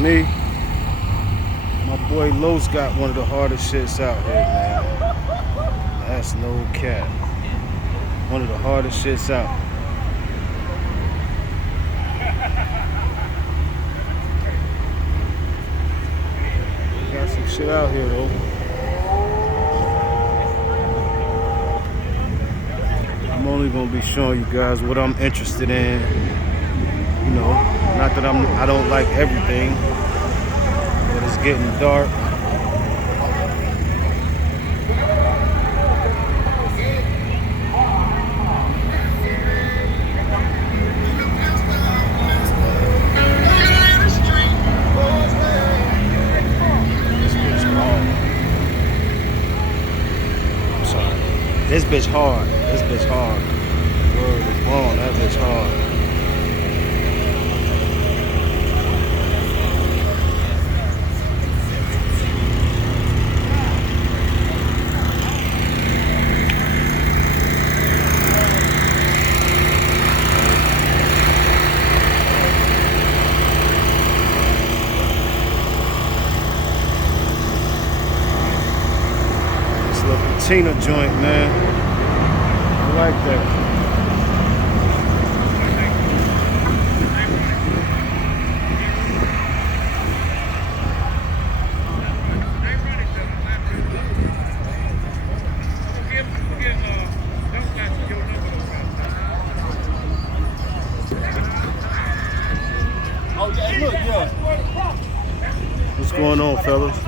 Me, my boy Los got one of the hardest shits out here, man. That's no cap. One of the hardest shits out. Got some shit out here though. I'm only gonna be showing you guys what I'm interested in. You know, not that I don't like everything, but it's getting dark. I'm sorry. This bitch hard. This bitch hard. Word is wrong. That bitch hard. Tina joint, man. I like that. Oh yeah, look, yeah. What's going on, fellas?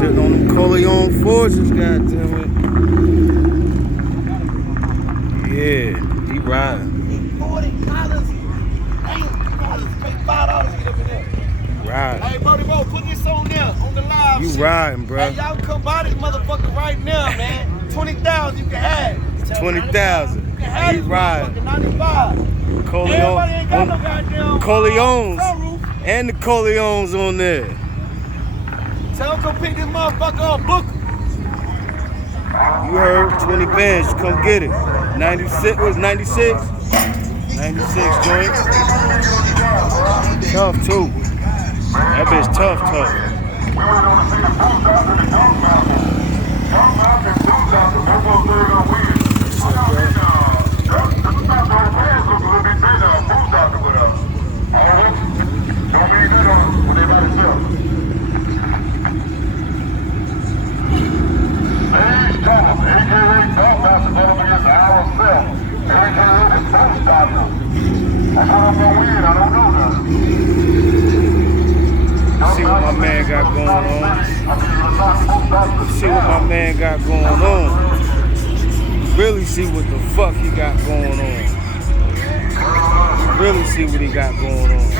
Sitting on them Corleone forges, goddammit. Yeah, he riding. $40. Pay $5 to get up in there. Riding. Hey, Brody Bo, put this on there, on the live. You shit. riding, bro. Hey, y'all come buy this motherfucker right now, man. 20,000, you can have it. 20,000. You can have He this riding. 95. Corleone. Everybody ain't got no goddamn Corleones. sunroof. And the Corleones on there. Tell them come pick this motherfucker up, book him. You heard, 20 bands, come get it. 96, what was 96? 96 joint. Tough too. That bitch tough. got going on. See what my man got going on. Really see what the fuck he got going on. Really see what he got going on.